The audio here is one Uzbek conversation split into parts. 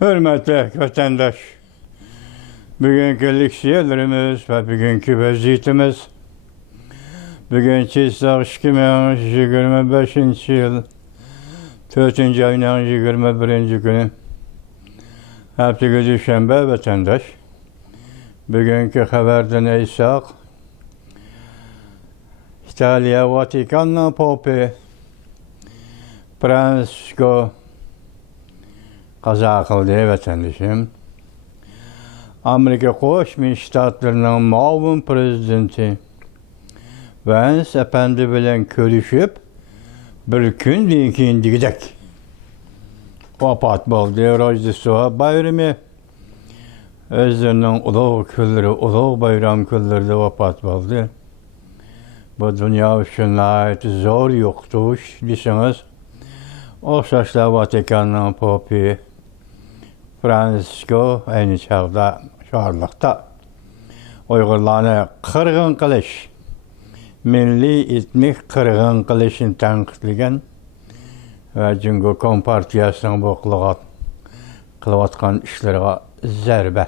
Hürmetli vatandaş, bugünkü liksiyelerimiz ve bugünkü vaziyetimiz, bugünkü 2025 yıl 4. ayının 21. günü, hafta Düşenbe vatandaş, bugünkü haberden eysak, İtalya Vatikan'la Pope Francisco kaza kıldı vatandaşım. Amerika Koşmuş Ştatlarının muavin prezidenti Vance Efendi bilen görüşüp bir gün dinkin gidecek. Vafat buldu. Rojdestvo bayramı özlerinin ulu bayram külleri vafat buldu. Bu dünya için ait zor yoktuş deseniz, Oxaşla Vatikan'ın Pope Francisco aynı çağda şarlıkta Uygurlarını kırgın kılış, milli etnik kırgın kılışını tanıtlayan ve Cumhur Kompartiyası'nın bu kılıvatkan işlerine zərbe,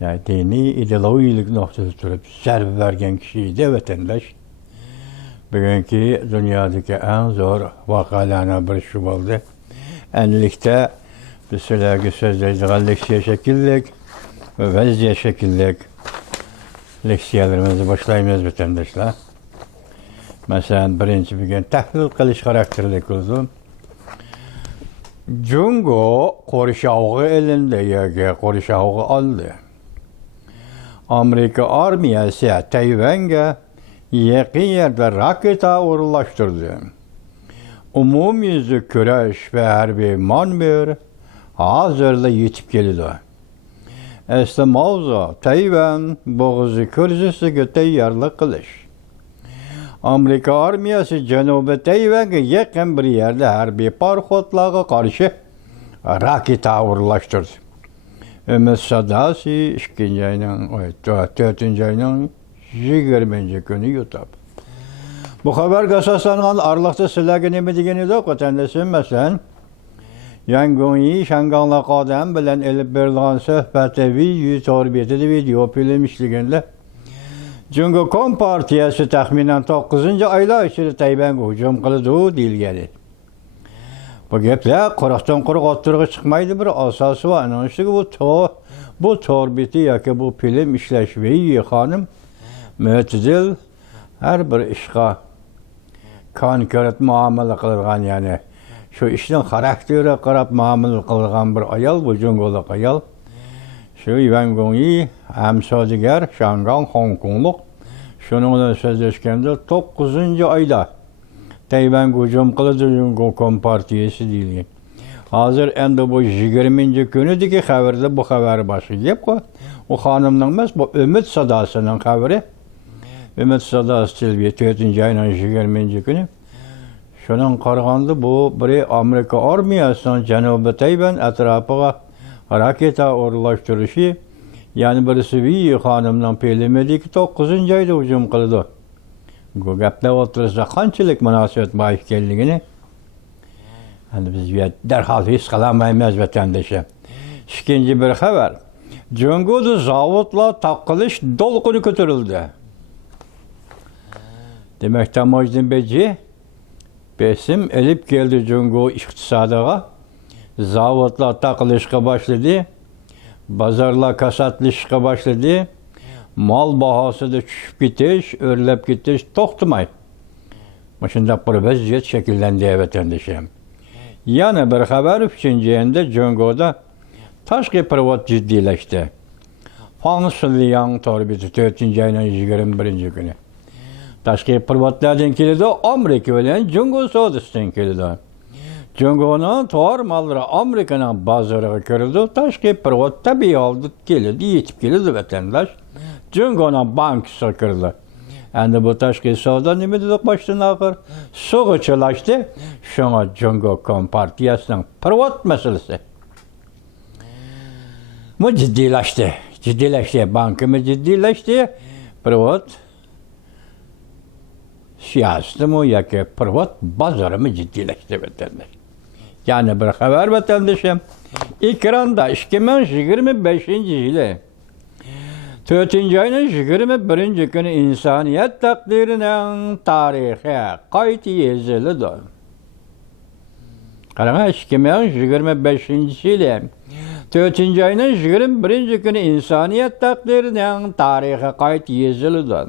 yani dini ideolojik noktası tutup zərbe vergen kişiydi vatandaş. Bugünkü dünyadaki en zor vakalarına bir şu oldu. Enlikte biz söylegi sözlerden leksiye şekillik ve vaziye şekillik leksiyelerimizi başlayımız vatandaşlar. Mesela birinci bir gün tahlil kılış karakterlik oldu. Cungo koruşağı elinde yege koruşağı aldı. Amerika armiyası Tayvan'a yakın yerde raketa uğurlaştırdı. Umumi küreş ve harbi manevr hazırla yetip geldi. Estemavza Tayvan boğazı kırzısı teyarlı kılış. Amerika armiyası Cenubi Tayvan'a yakın bir yerde harbi parxotlarga karşı raketa uğurlaştırdı. Ümit Sadasi 2. ayının 4. ayının 20. günü YouTube. Bu haber gasaslanğan arlıqda sizlerge neme degeni de vatandaşım mesela Yangonyi Şanganla qadam bilen elip berilgan söhbeti video torbiyeti video film işligenle Cumhur Kompartiyası tahminen 9. aylar içinde Tayvan'a hücum kılıdı deyilgeli. Bu gepler kuraktan kuruk oturga çıkmaydı bir asası var. Anlaştığı bu torbiyeti yaki bu film işleşmeyi hanım mütedil her bir işga kanköret muamele kılırgan yani şu işin karakteri karab muamele kılırgan bir ayal bu cungoluk ayal şu Yuan Gongyi hem sözüger Şangan Hong Kongluk şununla sözleşkende 9. ayda Tayvan hücum kılıdı Cumhur Kompartiyası değil. Hazır endi bu 20. günüdeki haberde bu haber başlayıp o hanımның mes bu Ümit Sadası'nın haberi. Ümit Sadası Silviye 4. ayının 20. günü. Şunun qarğandı bu bir Amerika armiyasının Cenubi Tayvan etrafıga raketa uğurlaştırışı yani birisi bir hanımның pelemediki 9. ayda hücum kıldı. Bu gaplar otursa qanchalik münasebet bayık geldiğini hani biz derhal his kılamayız vatandaşa. İkinci bir haber. Cungu'da zavodla takılış dolkunu götürüldü. Demek Muhyiddin Beci besim elip geldi Cungu iktisadıga. Zavodla takılışka başladı. Bazarla kasatlışka başladı. Mal bahası da düşüp gitiş, örlep gitiş, toxtumay. Başında bir vaziyet şekillendi vatandaşım. Yani bir haber 3. ayında Cungu'da taşqi privat ciddileşti. Fansılyan torbisi 4. ayının 21. günü. Taşqi privatlardan keldi, Amerika bilen Cungu savdasidan keldi. Cungu'nun tovar malları Amerika'nın bazarına kirildi. Taşqi privat tabii aldı keldi, yetip keldi vatandaş. Cungu'nun bankası kirildi. Endi bu taşqi savda nima dedik baştan axir? Soğuçulaştı. Şuna Cumhur Kompartiyası'nın privat meselesi. Bu ciddileşti. Ciddileşti. Bankımı ciddileşti. Privat siyaseti mi ya ki privat bazarı mı ciddileşti vatandaş. Yani bir haber vatandaşım. Ekranda 2025 yılı 4. ayının 21. günü insaniyet takdirinin tarihi kayıt yazılıdır. Karana 2025 yılı 4. ayının 21. günü insaniyet takdirinin tarihi kayıt yazılıdır.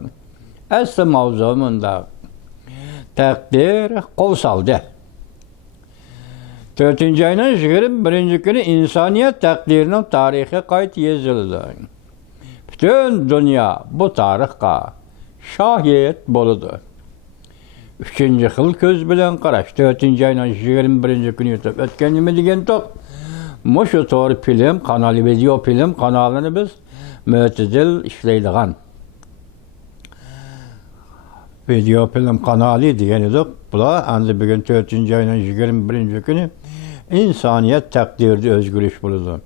Aslı mavzumunda takdir kol saldı. 4. ayının 21. günü insaniyet takdirinin tarihi kayıt yazılıdır. Bütün dünya bu tarihka şahit boludur. 3. yıl köz bilen qaraş 4. ayının 21. günü yutub ötkenimi degen tok. Muşu tor film kanalı, video film kanalını biz mütedil işleydigan. Video film kanalı degen edik. Bula andı bugün 4. ayının 21. günü insaniyet takdirdi özgürlüş buludu.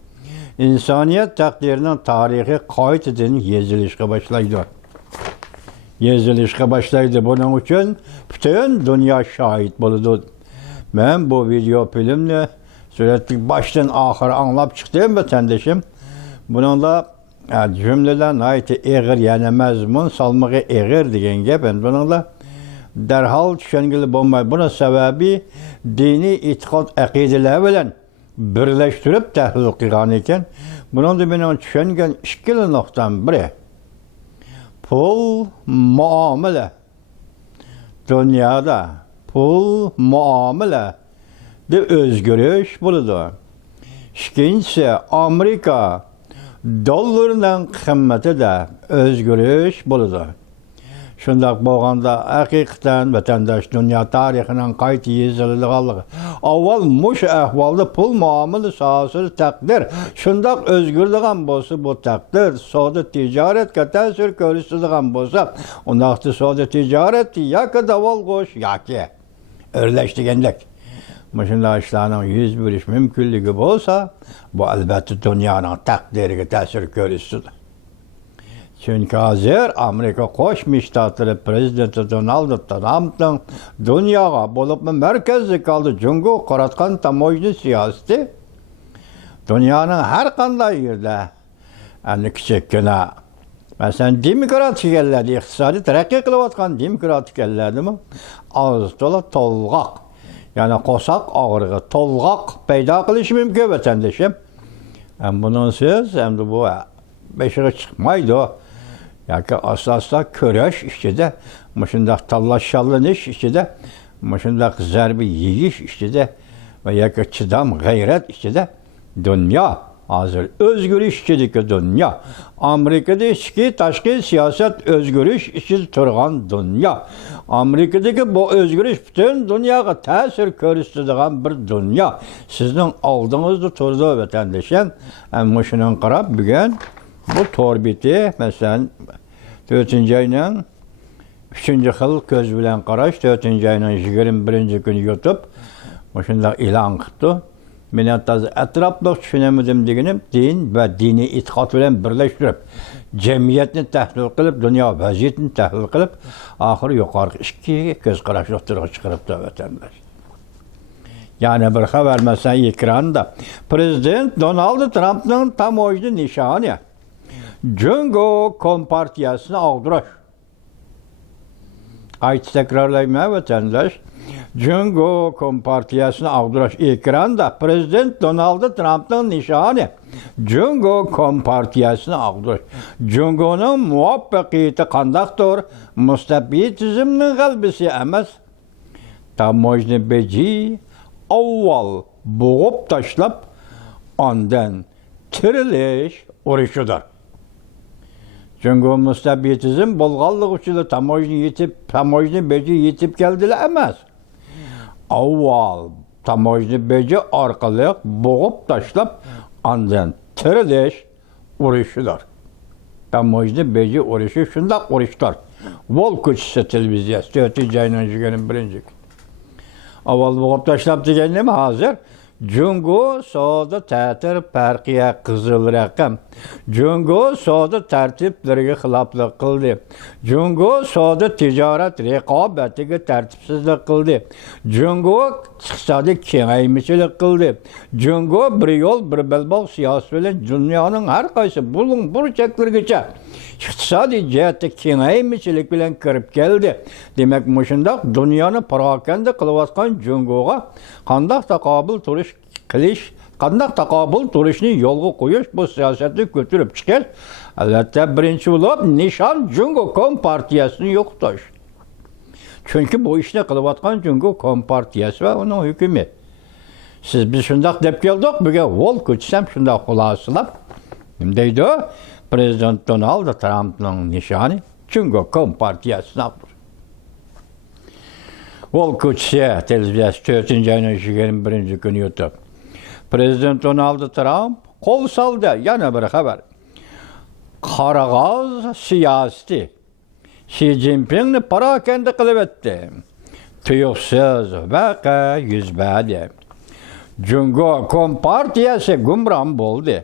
İnsaniyet takdirinin tarihi kayıt edin yazılışa başlaydı. Yazılışa başlaydı. Bunun için bütün dünya şahit buludu. Ben bu video filmle sürekli baştan ahir anlap çıktım vatandaşım. Bununla cümleden ait eğer yani mezmun salmağı eğer degen gep. Bununla derhal düşüngili bulmayı. Bunun sebebi dini itikat akideler bilen birleştirip tahlil kılgan iken, bunun da benim düşüngen işkili noktam biri. Pul muamele. Dünyada pul muamele de özgürlüş buludu. İkincisi Amerika dolarının kıymeti de özgürlüş buludu. Şundak bolganda hakikaten vatandaş dünya tarihinin kayıt yazıldığı avval muş ahvalda pul muamele sahası takdir. Şundak özgürlüğün bolsa bu takdir. Soda ticaret tesir körüsüdüğün bolsa ondaqtı soda ticaret ya daval koş ya ki örleştigenlik. Muşunda işlerinin yüz biriş mümkünlüğü bolsa bu elbette dünyanın takdiri tesir körüsüdür. Çünkü hazır Amerika Koşmuş Ştatları Prezidenti Donald Trump'ın dünyaya bulup merkezde kaldı Cungo qaratkan tamoylu siyaseti dünyanın her kanday yerde yani küçükkene mesela demokratik ellerde iktisadi terakki kılıvatkan demokratik ellerde mi ağız dola tolgak yani kosak ağırlığı tolgak peyda kılışı mümkün vatandaşım. Hem bunun söz hem de bu beşiğe çıkmaydı o. Yani asasda köreş işte de, mışındak tallaşalınış işte de, mışındak zerbi yiyiş işte de, ve ya çıdam gayret işte de, dünya hazır özgürlüş içindeki dünya. Amerika'da içki taşkı siyaset özgürlüş içinde turgan dünya. Amerika'daki bu özgürlüş bütün dünyaya tesir körüstüdüğün bir dünya. Sizin aldığınızda turdu vatandaşın, ama şunun qarab bugün bu torbiti mesela 4. ayının 3. yıl köz bilen qaraş 4. ayının 21. günü YouTube şunda ilan qıptı. Men etraflıq düşünemedim degenim din ve dini itiqat bilen birleştirip cemiyetini tahlil qilib, dünya vaziyetini tahlil qilib, ahir yuqarı iki köz qaraşlıqtırğı çıkarıp da vatandaş. Yani bir haber mesela ekranda Prezident Donald Trump'ın tam oydu nişanı Cungo Kompartiyasını aldırış. Ayet tekrarlayma vatandaş. Cungo Kompartiyasını aldırış. Ekranda Prezident Donald Trump'ın nişanı Cungo Kompartiyasını aldırış. Cungo'nun muvaffakiyeti qandaqdır? Müstabitizmnin qalbisi emas. Tamojni beci avval boğup taşlap ondan tiriliş uruşudur. Çünkü müstabitizm bolğanlık uçuyla tamojni beci yetip geldiler emas. Avval tamojni beci arkalık boğup taşlap ondan tiriliş uruşudur. Tamojni beci uruşu şundak uruştur. Vol küçüsü televiziyası 4. ayının 21. Avval boğup taşlap degen mi hazır? Jungo savdo ta'tir farqiga qizil raqam. Jungo savdo tartiblariga xiloflik qildi. Jungo savdo tijorat raqobatiga tartibsizlik qildi. Jungo iqtisodiy kengaymichilik qildi. Jungo bir yo'l bir belbog' siyosat bilan dunyoning har qaysi bulung burchaklarigacha iqtisodiy jihatda kengaymichilik bilan kirib keldi. Demak, mushundoq dunyoni parokanda qilayotgan Jungoga qanday taqobil turish qilish, qanday taqobil turishni yo'lga qo'yish bu siyosatni ko'tarib chiqish, albatta birinchi bo'lib nishon Jungo kompartiyasini yo'qotish. Chunki bu ishni qilayotgan Jungo kompartiyasi va uning hukumat. Biz shundoq deb keldik, bugun yo'l ko'chsam shundoq xulosalab, nima deydi? Prezident Donald Trumpning nishoni Jungo kompartiyasidir. Yo'l ko'chsa televiziyasi 4-oyning 21-kuni YouTube. Prezident Donald Trump qo'l soldi. Yana bir xabar. Qarag'oz siyosati Xi Jinpingni parokanda qilib o'tdi. Tuyuqsiz vaqa yuz berdi. Jungo kompartiyasi gumron bo'ldi.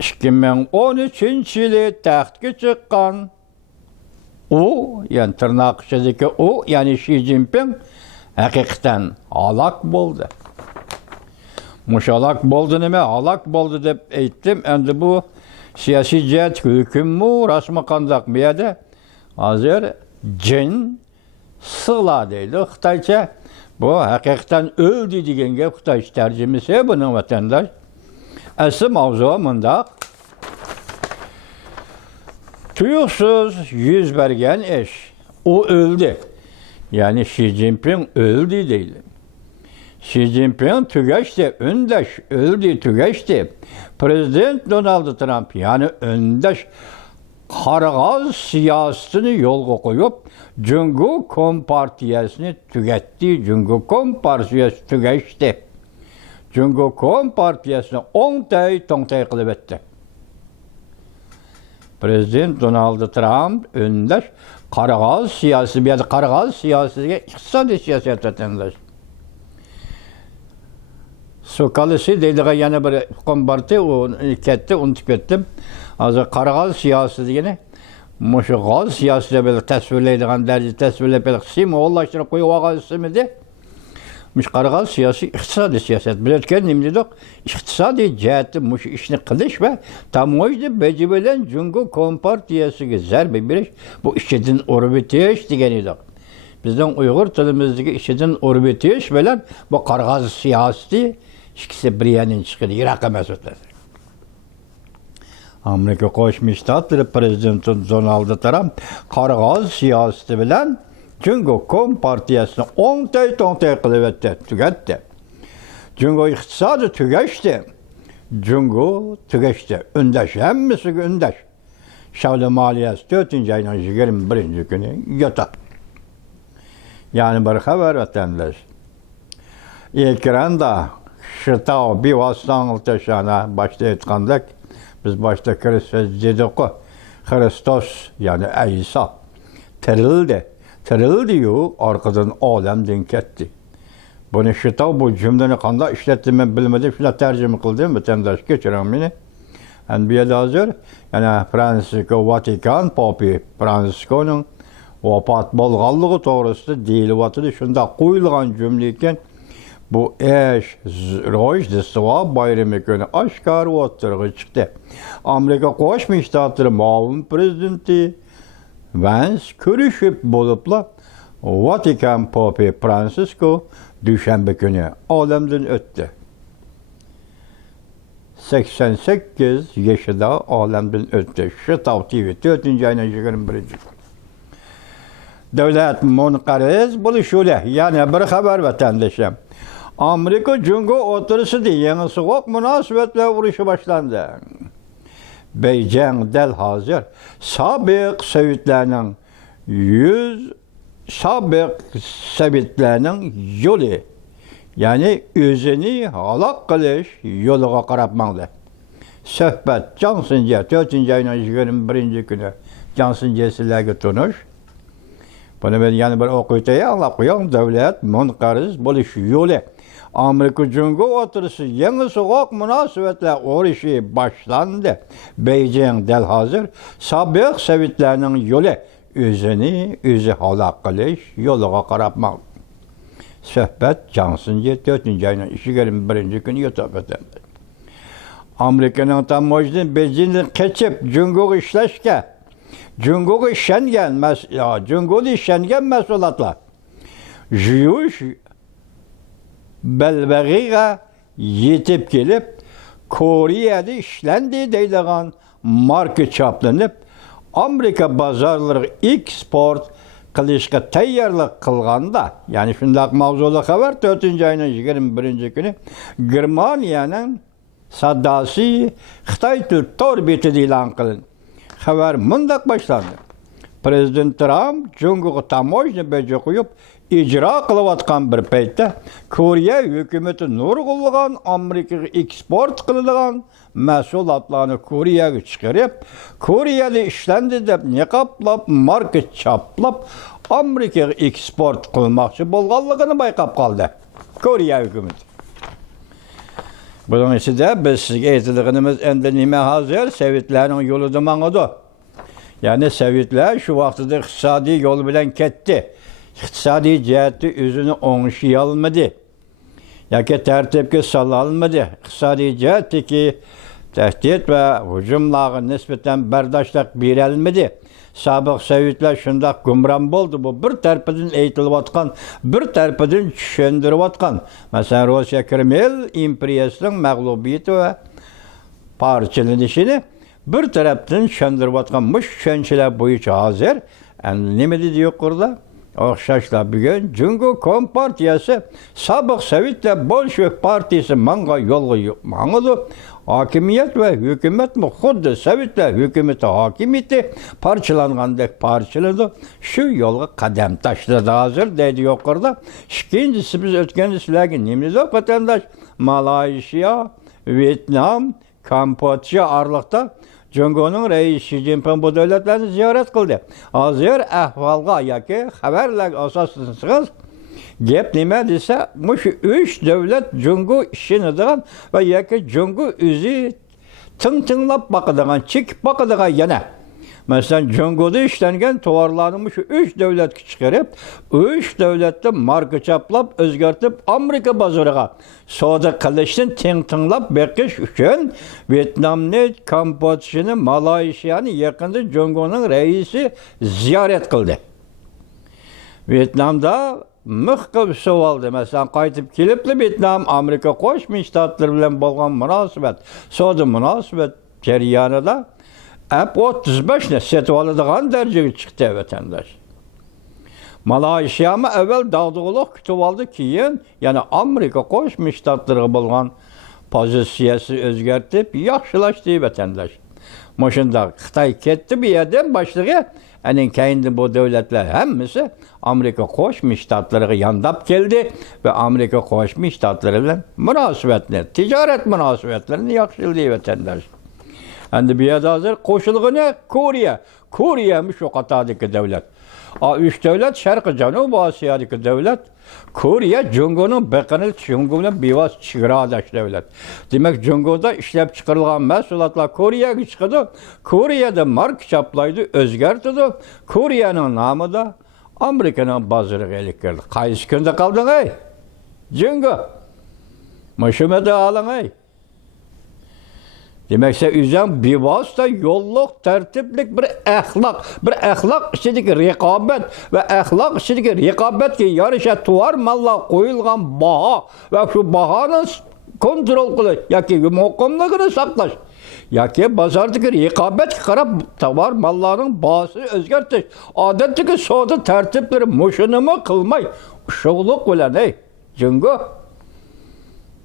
2013-yili taxtga chiqqan yani tırnak içindeki yani Xi Jinping hakikaten halak bo'ldi. Muş halak bo'ldi nima? Halak bo'ldi deb aytdim. Endi bu siyosiy jihat hukmi rasmi qandaq bu yerda hozir jin sig'la deydi Xitoycha. Bu hakikaten o'ldi degan gap Xitoycha tarjimasi buning vatandosh. Asli mavzu bundaq. Tuyuqsiz yüz bergen ish. O öldü. Yani Xi Jinping öldü değil. Xi Jinping tügeçti, öndaş öldü tügeçti. Prezident Donald Trump yani öndaş qarag'oz siyosatini yo'lga qo'yib, Jungo kompartiyasini tugatdi. Jungo kompartiyasi tugashdi. Jungo kompartiyasini o'ngtay qilib o'tdi. Prezident Donald Trump öndaş qarag'oz siyosati, bu yerda qarag'oz siyosatiga iqtisodiy siyosat vatandosh. Sokalisi deydigan yana bir kompartiya ketdi, unutib ketdim. Hozir qarag'oz siyosati degani mushu g'oz siyosatida bir tasvirlaydigan darajada tasvirlab simvollashtirib qo'yib olgansimidi? Mush qarag'oz siyosiy iqtisodiy siyosat. Bilayotgan nima dedik? Iqtisodiy jihatda mush ishni qilish va tamoyilni baji bilan Jungo kompartiyasiga zarba berish, bu ishidan urib o'tish degan edik. Bizning Uyg'ur tilimizdagi ishidan urib o'tish bilan bu qarag'oz siyosati ikkisi bir yandan chiqadi, yiroq emas o'tadi. Amerika Qo'shma Shtatlari prezidenti Donald Trump qarag'oz siyosati bilan Jungo kompartiyasini o'ngtay qilib o'tdi, tugatdi. Jungo iqtisodi tugashdi. Jungo tugashdi. Undash hammasiga undash. Shavla moliyasi 4-oyning 21-kuni yotadi. Yani bir xabar vatandaş. Ekranda Şitav bevositani o'tashana başta aytgandak, biz başta Kristus dedik, Kristus yani İsa tirildi. Tirildi-yu, arkadan olamdan ketdi. Bunu Şitav bu cümleni qanday ishlatdim men bilmadim, shuni tarjima qildim, vatandaş kechiring meni. Endi bu yerda hozir yana Fransisko Vatikan Popi Fransiskoning vafot bo'lganligi to'g'risida deyilyapti. Shunda qo'yilgan jumla ekan. Bu Rojdestvo bayrami kuni oshkor o'tirg'i chiqdi. Amerika Qo'shma Shtatlari muavin prezidenti Vance ko'rishib bo'libla Vatikan Popi Fransisko dushanba kuni olamdan o'tdi. 88 yoshida olamdan o'tdi. Shitav TV 4-oyning 21-kuni. Davlat munqariz bo'lishuli. Yana bir xabar vatandoshim. Amerika Jungo o'tirisida yangi sovuq munosabatlar urushi boshlandi. Beijing dal hozir sobiq Sovetlarning yo'li, ya'ni o'zini halok qilish yo'liga qarab mangdi. Suhbat Johnsinga 4-oyning 21-kuni Johnsinga sizlarga tonish. Buni men yana bir o'qitay anlab qo'ying. Davlat munqariz bo'lish yo'li. Amerika-Cungo oturuşu yeni soğuk münasebetler uğraşı başlandı. Beijing del hazır sabık Sovetlerinin yolu özü halak kılış yoluğa qarapmaq. Söhbət Cansınca 4-cü ayının 21-ci günü YouTube etəndə. Amerikanın tamoydan Beijing'den keçip Cungo'yu işleşke, Cungo'yu işlengen mesulatla, juyuş belbeğiyle yetip gelip, Kore'de işlendi deydiğen marka çaplanıp, Amerika bazarları export kılışka tayyorlik qilganda, yani şundaq mavzulu haber 4-cü ayının 21-ci günü Germaniyanın saddası Xitay Türk beti ilan kılın. Haber mındak başlandı. Prezident Trump Cungo'yu tamoyni beje koyup icra kılıvatkan bir peytte Koreya hükümeti nurgulluğun Amerika'ya eksport kılıdığın mesulatlarını Kore'ye çıkarıp Kore'de işlendi de niqaplap, market çaplap Amerika'ya eksport kılmakçı bolğanlığını baykap kaldı. Koreya hükümeti. Bunun için de biz sizge etildiğimiz endinime hazır Sovetlerin yolu dımanıdı. Yani Sovetler şu vaxtıda iqtisadi yol bilen ketdi. İqtisadi ciheti özünü oңuşy almadı. Yaki tertipke salalmadı. İqtisadi ciheti ki tehdit ve hücumlarına nispeten berdaşlık berelmedi. Sabık Sovetler şundaq gumran boldu. Bu bir tarafından eğitiliyatkan, bir tarafından düşündürüyatkan. Mesela Rusya Kreml imperiyasının mağlubiyeti ve parçalanışını bir taraftan düşündürüyatkan. Bu düşünceler boyunca hazır. Yani ne mi diyor burada? Okşaşla bugün Cungo Kompartiyası sabık Sovetler Bolşevik Partisi manga yolu yupmanıdı. Hakimiyet ve hükümet mi? Xuddi Sovetler hükümeti hakimiyeti parçalanğandek parçaladı. Şu yola kadem taşladı hazır dedi yukarıda. İkincisi biz ötkenisilerki nemlidir vatandaş. Malaysia, Vietnam, Kamboçya arlıqda Cungo'nun reisi Xi Jinping bu devletlerini ziyaret kıldı. Hazır ahvalga yaki haberler asasısınız. Gep nime dese, muş 3 devlet Cungo işinidiğen ve yaki Cungo üzü tınlap bakıdığan, çekip bakıdığan yana. Mesela Cungo'da işlengen tovarlarını 3 devlet çıkarıp, 3 devlette marka çaplap, özgertip Amerika bazarıga soda kılışın tınlap bekiş üçün Vietnam'ını, Kamboçya'nı, Malasya'nı yakında Cungo'nun reisi ziyaret kıldı. Vietnam'da mıhkı soğaldı. Mesela qaytıp kelipli Vietnam, Amerika Qoşmuş Ştatları bilen bolğan münasibet, soda münasibet jeriyanıda hep 35 ne setip alıdığan dereceye çıktı vatandaş. Malaysia mı evvel dağdığılık kütüp aldı keyin, yani Amerika Qoşmuş Ştatları bolğan pozisiyası özgertip yaxşılaştı vatandaş. Moşunda Xitay ketdi bir yerden başlığı, yani kendi bu devletler hemmisi Amerika Qoşmuş Ştatları yandap geldi ve Amerika Qoşmuş Ştatları bilen münasibetini, ticaret münasibetlerini yaxşıladı vatandaş. Endi bir yerde hazır koşulğu ne? Koreya. Kore'ymiş o katadaki devlet. Üç devlet Şarkı Canubu Asya'daki devlet. Koreya Cungo'nun bekanı Cungo'nun bivas çığıradaş devlet. Demek Cungo'da işlep çıkarılan mesulatlar Kore'ye çıkıyordu. Kore'de mark çaplaydı, özgertidi. Kore'nin namı da Amerika'nın bazırı elik geldi. Kayıs günde kaldın ey? Cungo. Mışımede alın ey? Demekse üzem bir vasıta yolluk, tertiplik bir ahlak içindeki rekabet ve ahlak içindeki rekabet ki yarışa tuvar malla koyulgan baha ve şu bahanın kontrol kılış, yaki muhakkamlığını saklaş, yaki bazardaki rekabet karab tuvar malların bahası özgertiş, adetteki soğudu tertipleri muşunumu kılmay, şoğluk ulan ey, Cungo.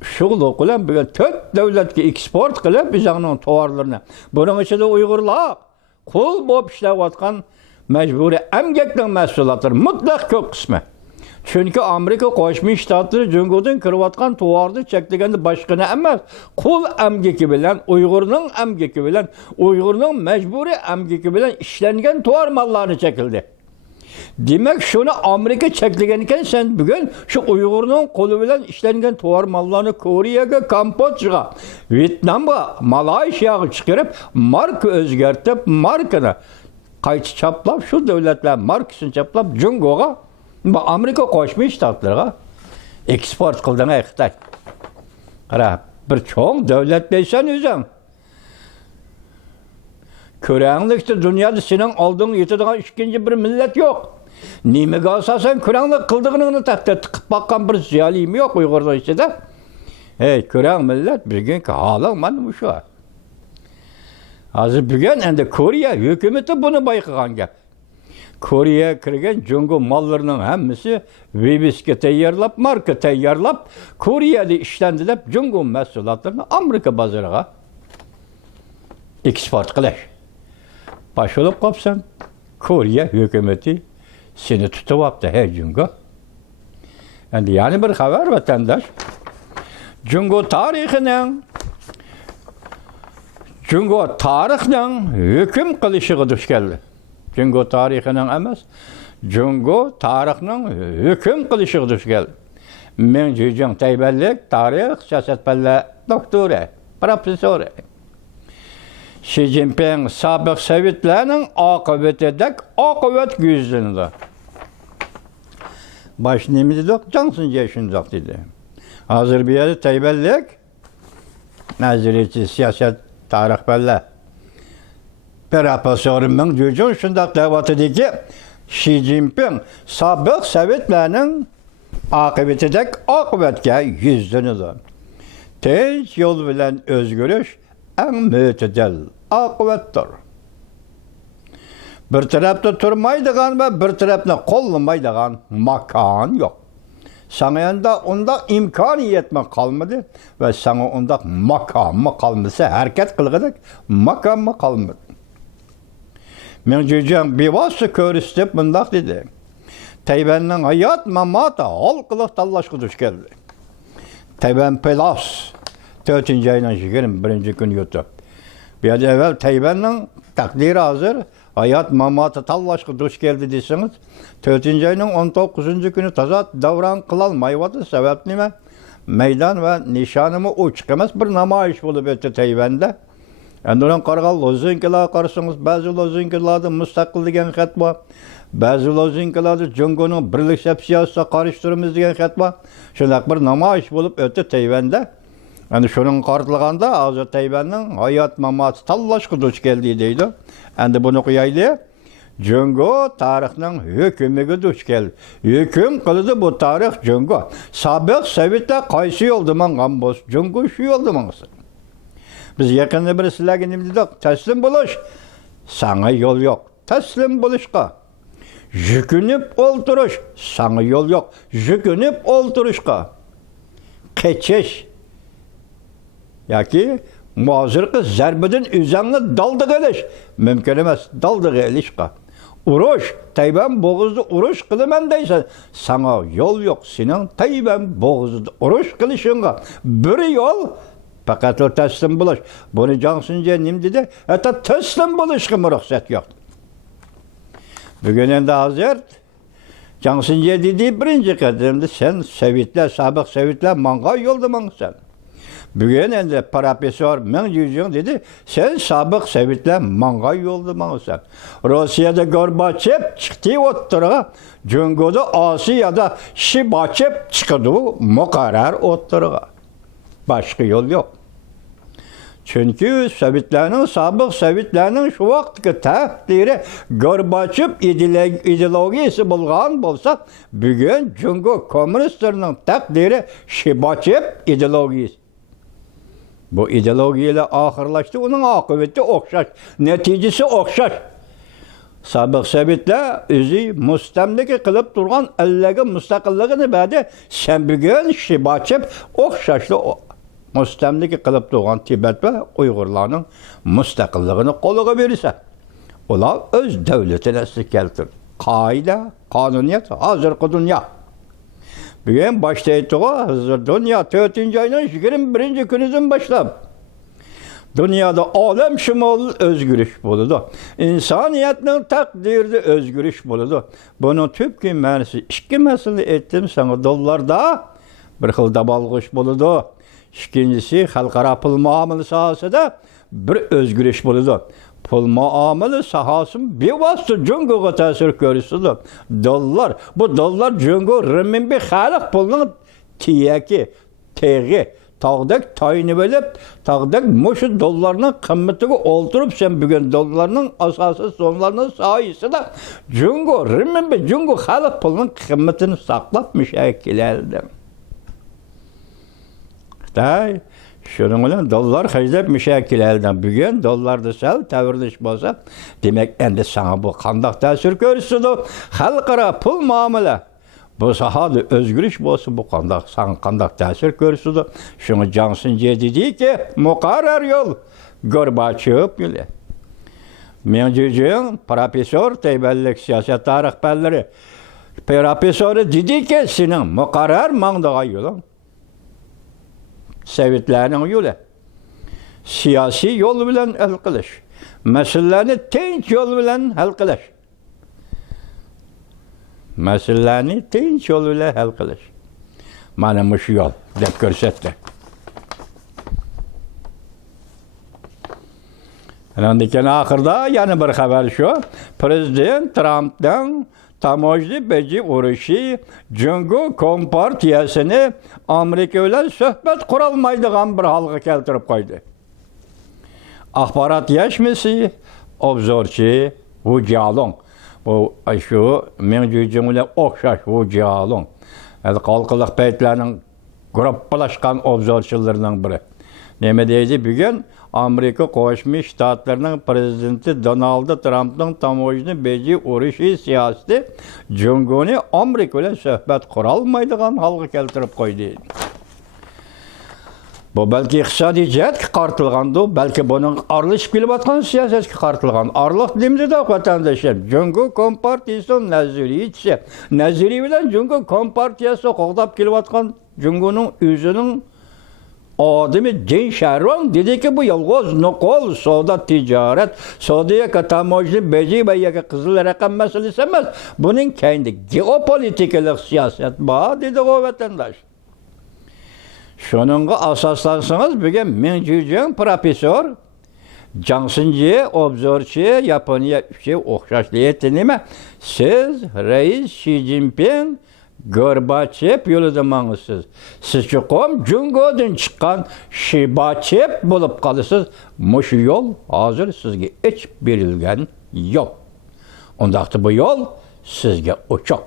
Şuğlu kılan bir tört devletki eksport kılıp bizanın tovarlarına. Bunun içinde Uygurlar kul bop işlevatkan mecburi emgekten mesulatır. Mutlak kök kısmı. Çünkü Amerika Qoşmuş Ştatları Cungo'dan kırıvatkan tovardı çektiğinde başkına emez. Kul emgeki bilen, Uygur'un emgeki bilen, Uygur'un mecburi emgeki bilen işlengen tovar mallarını çekildi. Demek şunu Amerika çekilgenken sen bugün şu Uygur'un kolu bilen işlengen tuvar mallarını Kore'ye, Kamboçya'ya, Vietnam'a, Malaysia'ya çıkarıp marka özgertip markını kayıt çaplap şu devletler markasını çaplap Cungo'ya Amerika koşmuş ştatlarına eksport kıldığına Xitay. Qara bir çoğun devletleysen özün. Körenlikte dünyada senin aldığın yetadiğin ikinci bir millet yok. Nimeге asasen körenlik kıldığını takdir tıkıp bakkan bir ziyalim yok Uygur'da işte de. Kören millet bugünkü halın bana bu şu. Hazır bugün endi Koriya hükümeti bunu bayqıgan gap. Kore'ye kirgen Cungo mallarının hemmisi Vibiske tayyorlab, marka tayyorlab, Kore'de işlendirib Cungo mahsulotlarini Amerika bozoriga eksport qilish. Başolib qolsan, Koreya hukumati seni tutyapti, hey Cungo. Endi yani bir xabar vatandaş. Cungo tarixining hüküm qilishiga duch keldi. Cungo tarixinin emas, Cungo tarixinin hüküm qilishiga duch keldi. Men Jijing Taybanlik tarix siyosat palla doktori, professori. Xi Jinping sobiq sovetlarning oqibatidek oqibat yuzlanadi. Baş nima dedik? Johnson shundoq dedi. Hozir bu yerda Taybanlik nazariychi siyosat tarix palla profesörümün Jijing şundak deyapti ki Xi Jinping sobiq sovetlarning oqibatidek oqibatga yuzlanadi. Tinch yo'l bilan o'zgarish eng mo'tadil oqibatdir. Bir tarafda turmaydigan va bir tarafni qo'llamaydigan makon yo'q. Sana yanda onda imkoniyatmi qolmadi va sana onda makonmi qolmasa harakat qilg'idak makonmi qolmadi. Men Jijing bevosita ko'rsatib bundoq dedi. Tayvanning hayot mamoti xalqliq tanlashga duch keldi. Tayvan Plus 4-ayning 21-kuni yutdi. Bu yerda evvel Tayvanning taqdiri hozir hayot mamoti tanlashga duch keldi desangiz, 4-ayning 19-kuni toza davron qilolmayapti. Sabab nima? Maydon va nishonimi ochiq emas bir namoyish bo'lib o'tdi Tayvanda. Endi uning qarag'al lozinkalar qarasangiz, ba'zi lozinkalarda mustaqil degan xat bor. Ba'zi lozinkalarda Jungoning birlik siyosatiga qarshi turamiz degan xat bor. Shunday bir namoyish bo'lib o'tdi Tayvanda. Endi shuning qartilganda hozir Tayvanning hayot mamoti tanlashga duch keldi deydi. Endi buni qo'yaylik. Jungo tarixning hukmiga duch keldi. Hukm qildi bu tarix Jungo. Sobiq sovetlar qaysi yo'lda mangan bo'lsa, Jungo shu yo'lda mangan. Biz yaqinda bir sizlarga nima dedik? Taslim bo'lish. Sana yo'l yo'q. Taslim bo'lishga. Yukunib o'ltirish. Sana yo'l yo'q. Yukunib o'ltirishga. Qachish. Yoki hozirgi zarbidan o'zingni daldiga ilish mumkin emas. Daldiga ilishga. Urush, Tayvan bo'g'izda urush qilaman deysan. Sana yo'l yo'q. Sening Tayvan bo'g'izda urush qilishingga bir yo'l faqat taslim bo'lish. Buni Johnson nima dedi? Hatta taslim bo'lishga ruxsat yo'q. Bugun endi hozir Johnson dedi birinchi qadamda sen sovetlar, sobiq sovetlar manga yo'lda mangsan. Bugun endi professor Meng Jijing dedi, sen sobiq sovetlar manga yo'lda mangsan. Rossiyada Gorbachev chiqdi o'ttirga, Jungoda Osiyada Shibachev chiqdi muqarrar o'ttirga. Başka yol yok. Çünkü sobiq sovetlarning şu vaqtki taqdiri Gorbachev ideologiyasi bo'lgan bo'lsa, bugun Jungo kommunistlarining taqdiri Shibachev ideologiyasi. Bu ideologiyalar oxirlashdi, uning oqibati o'xshash, natijasi o'xshash. Sobiq sovetlar o'zi mustamlika qilib turgan allaga mustaqilligini berdi. Sen bugun Shibachev o'xshashli mustamlika qilib turgan Tibet va Uyg'urlarning mustaqilligini qo'liga bersa, ular o'z davlatini keltirdi. Qoida, qonuniyat hozirgi dunyo. Bugun boshda aytdilar, hozir dunyo 4-ayning 21-kunidan boshlab Dünyada alemşumul özgürlük buludu. İnsaniyetinin takdirde özgürlük buludu. Bunun tüpkü mərsi iki mesele ettim sana dollarda bir xil dabalgış buludu. İkincisi halkara pul muamele sahasında bir özgürlük buludu. Pul muamele sahasının bir vasıta Cungo'ya tesir görürsüdü. Dollar, bu dollar Cungo renminbi xalq pulunun tiyeki, teği, tağdak tayini verip, tağdak muşu dollarının kıymetini oldurup sen bugün dollarının asası sonlarının sayısı da Cungo, renminbi Cungo xalq pulunun kıymetini saklapmış ekileldi. İşte, şunun bilen dollar hacdep müşekilelden bugün dollarda sel təvirliş bolsa, demek endi sana bu qandaq təsir görürsüdü. Xalqara pul muamele. Bu sahada özgürlük bolsa bu qandaq sana qandaq təsir görürsüdü. Şunu Johnson dedi ki, muqarrar yol Gorbachev yolu. Men cücüğün profesör teybellik siyaset tarih belleri. Profesörü dedi ki, senin muqarrar mağdağa yolun. Sovetlarning yo'li. Siyosiy yo'l bilan hal qilish. Masalalarni tinch yo'l bilan hal qilish. Masalalarni tinch yo'l bilan hal qilish. Mana bu yo'l deb ko'rsatdi. Andan oxirida yana bir xabar shu. Prezident Trumpdan Tamojli beji urushi Jungo Kompartiyasini Amerika bilan suhbat qurolmaydigan bir holga keltirib qo'ydi. Axborot yashmisi obzorchi Wu Jialong. Bu shu men bilan o'xshash Wu Jialong. Qalqiliq paytlarning gruppalashgan obzorchilarining biri. Nima deydi bugun Amerika Qo'shma Shtatlarining prezidenti Donald Trumpning Tamojli beji urushi siyosati Jungoni Amerika bilan suhbat qurolmaydigan holga keltirib qo'ydi. Bu belki iqtisodiy jihatga qartilgandi, belki buning aralashib kelayotgan siyosatga qartilgan. Araliq demdi-da vatandoshlar. Jungo Kompartiyasi nazariyasi. Nazariy bilan Jungo Kompartiyasi qo'g'dab kelayotgan Jungoning o'zining adamı Jane Sharon dedi ki bu yalğız nokol, savda ticaret, savdaya katamojli beji ve yaka kızıl rakam meselesi emez. Bunun kendi geopolitikalik siyaset bağ dedi o vatandaş. Şununla asaslansanız bugün men cücüğün profesör, Johnson'ci, obzorchi, Yaponiya üçe o'xshashli etdinimi? Siz reis Xi Jinping Gorbachev yo'lida mangsiz. Siz chuqum Jungodan chiqqan Shibachev bo'lib qolasiz. Mush yo'l hozir sizga hech berilgan yo'q. Undaqda bu yo'l sizga o'choq.